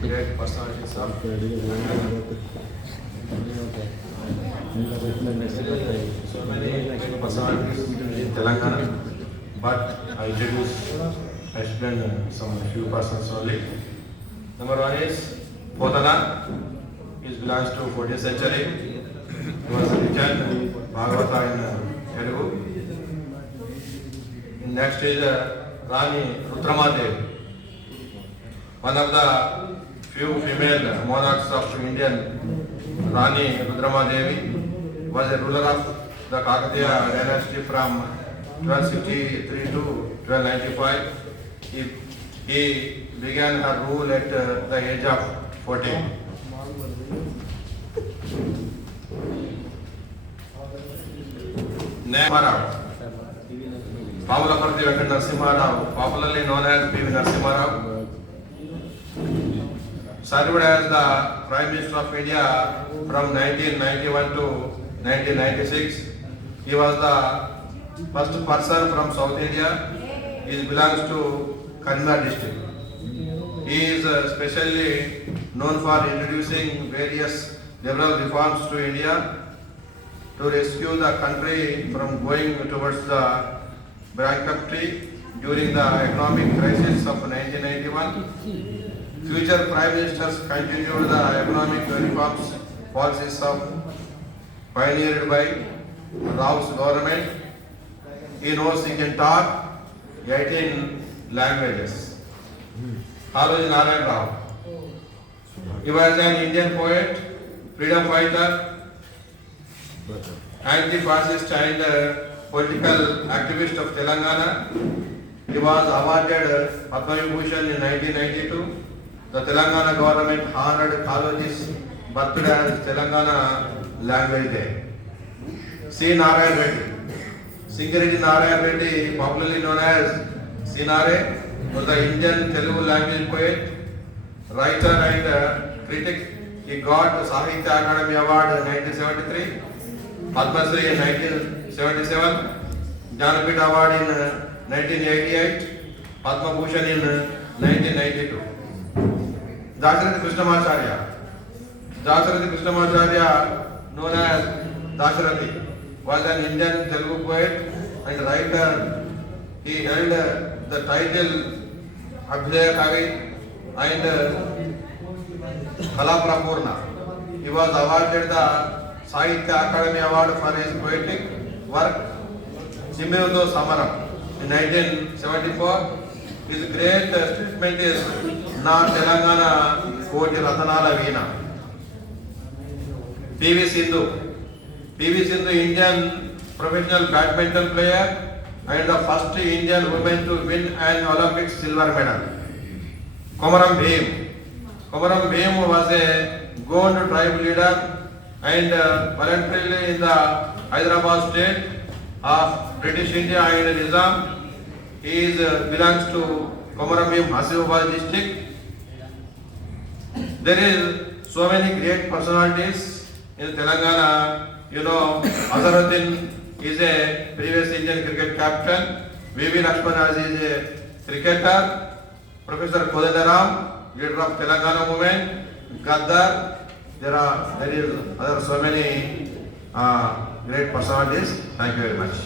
great personalities of so many personalities in Telangana, but I explain some few persons only. Number one is Potana. He belongs to 14th century. He was written Bhagavata in Telugu. Next is Rani Rudramadevi, one of the few female monarchs of Indian. Rani Rudramadevi was a ruler of the Kakatiya dynasty from 1263 to 1295. He began her rule at the age of 14. Narasimha Pamulaparthi Venkata Narasimha Rao, popularly known as P.V. Narasimha Rao, served as the Prime Minister of India from 1991 to 1996. He was the first person from South India. He belongs to Kannada district. He is specially known for introducing various liberal reforms to India to rescue the country from going towards the bankruptcy during the economic crisis of 1991. Future Prime Ministers continued the economic reforms policies pioneered by Rao's government. He knows he can talk 18 languages. Haloji Narayan Rao. He was an Indian poet, freedom fighter, anti-fascist and political activist of Telangana. He was awarded Padma Vibhushan in 1992. The Telangana government honored Kaloji's birthday as Telangana Language Day. C. Narayan Reddy. Singareddy Narayan Reddy, popularly known as Sinare, was the Indian Telugu language poet, writer and critic. He got the Sahitya Akademi Award in 1973, Padma Shri in 1977, Jnanapith Award in 1988, Padma Bhushan in 1992. Dasarathi Krishnamacharya, known as Dasarathi, was an Indian Telugu poet and writer. He held the title Abhyudaya Kavi and Kalaprapurna. He was awarded the Sahitya Akademi Award for his poetic work Chimevado Samaram in 1974. His great statement is Na Telangana Koti Ratanala Veena. P.V. Sindhu. P.V. Sindhu, Indian professional badminton player and the first Indian woman to win an Olympic silver medal. Komaram Bhim. Komaram Bhim was a Gond tribe leader and voluntarily in the Hyderabad state of British India and Nizam. He belongs to Komaram Bhim Hasibabad district. There is so many great personalities in Telangana. You know, Azharuddin is a previous Indian cricket captain. V.V. Lakshman is a cricketer. Professor Kodandaram, leader of Telangana movement. Gaddar. There is so many great personalities. Thank you very much.